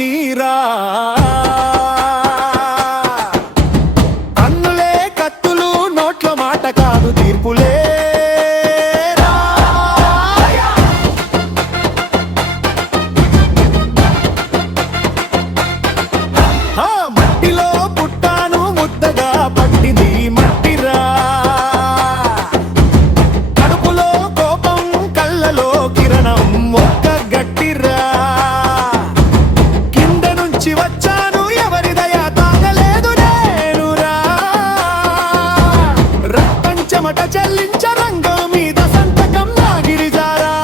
నీరా అన్నులే కత్తులు నోట్ల మాట కాదు తీర్పులే మట్టిలో పుట్టాను ముద్దగా పట్టింది మట్టిరా కడుపులో కోపం కళ్ళలో కిరణం ఒక్క గట్టిరా కింద నుంచి వచ్చాను ఎవరి దయా తాగలేదు నేనురా రక్తం చెమట చెల్లించ రంగం మీద సంతకం నా గిరిజారా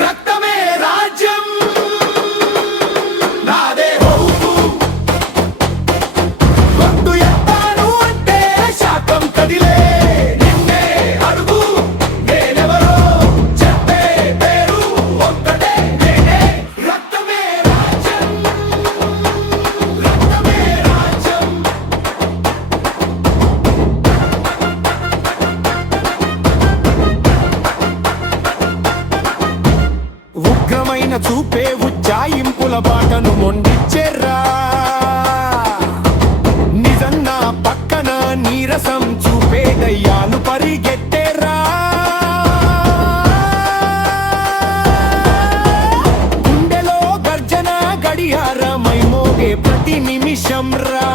రక్తమే రాజ్యం నాదే హోపు గొంతు ఎత్తాను అంటే శాపం కదిలే నిన్నే అడుగు నేనెవరో చెప్పే పేరు ఒక్కటే నేనే రక్తమే రాజ్యం రక్తమే రాజ్యం ఉగ్రమైన చూపే ఉజ్జాయింపుల బాటను మొండిచ్చెర్రా నిజన్నా పక్కన నీరసం చూపే దయ్యాలు పరిగెట్టేరా గుండెలో గర్జన గడియారమై మోగే ప్రతి నిమిషం రా